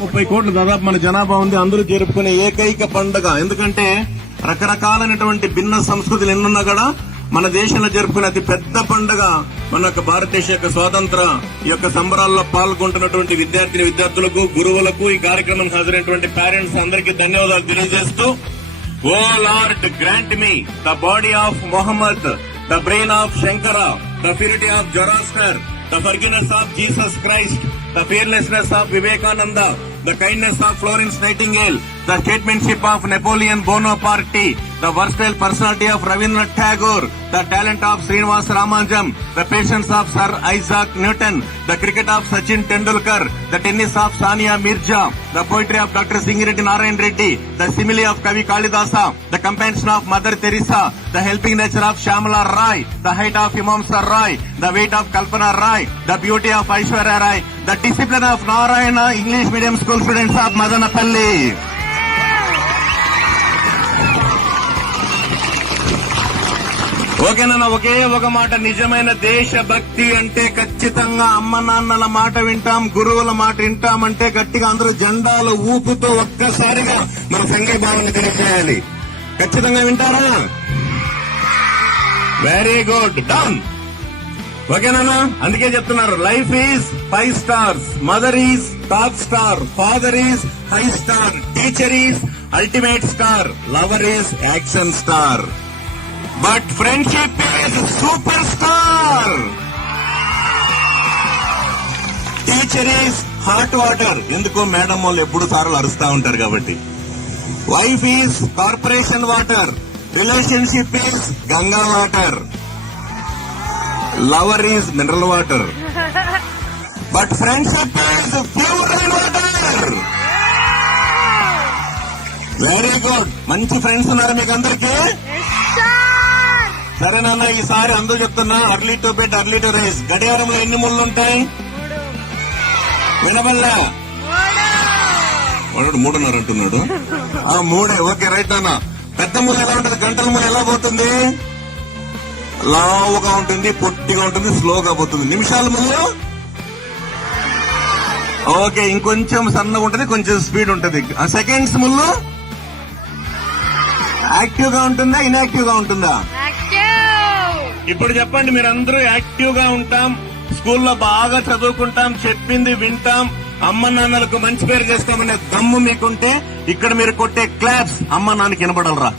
30 కోట్ల దాదాపు మన జనాభా ఉంది. అందరూ జరుపుకునే ఏకైక పండుగ. ఎందుకంటే రకరకాలైనటువంటి భిన్న సంస్కృతులు ఎన్నున్నా కూడా మన దేశంలో జరుపుకునే అతి పెద్ద పండుగ మన యొక్క భారతదేశ యొక్క స్వాతంత్ర ఈ యొక్క సంబరాల్లో పాల్గొంటున్నటువంటి విద్యార్థులకు, గురువులకు, ఈ కార్యక్రమానికి హాజరైనటువంటి పేరెంట్స్ అందరికీ ధన్యవాదాలు తెలియజేస్తూ, O lord grant me the body of Mohammed, the brain of Shankara, the purity of Zoroaster, the forgiveness of Jesus Christ, the fearlessness of Vivekananda, the kindness of Florence Nightingale, the statesmanship of Napoleon Bonaparte, the versatile personality of Rabindranath Tagore, the talent of Srinivasa Ramanujam, the patience of Sir Isaac Newton, the cricket of Sachin Tendulkar, the tennis of Sania Mirza, the poetry of Dr. Singireddy Narayan Reddy, the simile of Kavi Kalidasa, the compassion of Mother Teresa, the helping nature of Shyamala Rai, the height of Imam Sir Rai, the weight of Kalpana Rai, the beauty of Aishwarya Rai, the discipline of Narayana English medium school students of Madanapalli. ఓకేనా? ఒకే ఒక మాట, నిజమైన దేశభక్తి అంటే ఖచ్చితంగా అమ్మ నాన్నల మాట వింటాం, గురువుల మాట వింటామంటే గట్టిగా అందరూ జెండాలు ఊపుతూ ఒక్కసారిగా మన సంఘీభావాన్ని తెలియజేయాలి. ఖచ్చితంగా వింటారా? Very good, done. ఓకేనా? అందుకే చెప్తున్నారు, life is 5 stars, mother is top star, father is high star, teacher is ultimate star, lover is action star, but friendship is super star, teacher is hot water. ఎందుకో madam వాళ్ళు ఎప్పుడు సార్లు అరుస్తా ఉంటారు కాబట్టి. Wife is corporation water, relationship is Ganga water, lover is mineral water, but friendship is pure water. Very good. మంచి friends ఉన్నారు మీకు అందరికీ? సరేనన్నా, ఈసారి అందరూ చెప్తున్నా, early to bed early to rise. గడియారంలో ఎన్ని ముళ్ళు ఉంటాయి? వినబల్లా? 3.5 అంటున్నాడు. 3. ఓకే, రైట్ అన్న. పెద్ద ముళ్ళు ఎలా ఉంటుంది? గంటల ముళ్ళు ఎలా పోతుంది? లావుగా ఉంటుంది, పొట్టిగా ఉంటుంది, స్లోగా పోతుంది. నిమిషాల ముళ్ళు ఓకే, ఇంకొంచెం సన్నగా ఉంటుంది, కొంచెం స్పీడ్ ఉంటుంది. సెకండ్స్ ముళ్ళు యాక్టివ్ గా ఉంటుందా, ఇన్యాక్టివ్ గా ఉంటుందా? ఇప్పుడు చెప్పండి, మీరందరూ యాక్టివ్ గా ఉంటాం, స్కూల్లో బాగా చదువుకుంటాం, చెప్పింది వింటాం, అమ్మ నాన్నలకు మంచి పేరు చేస్తామనే దమ్ము మీకుంటే ఇక్కడ మీరు కొట్టే క్లాప్స్ అమ్మ నాన్నకి వినపడాలరా?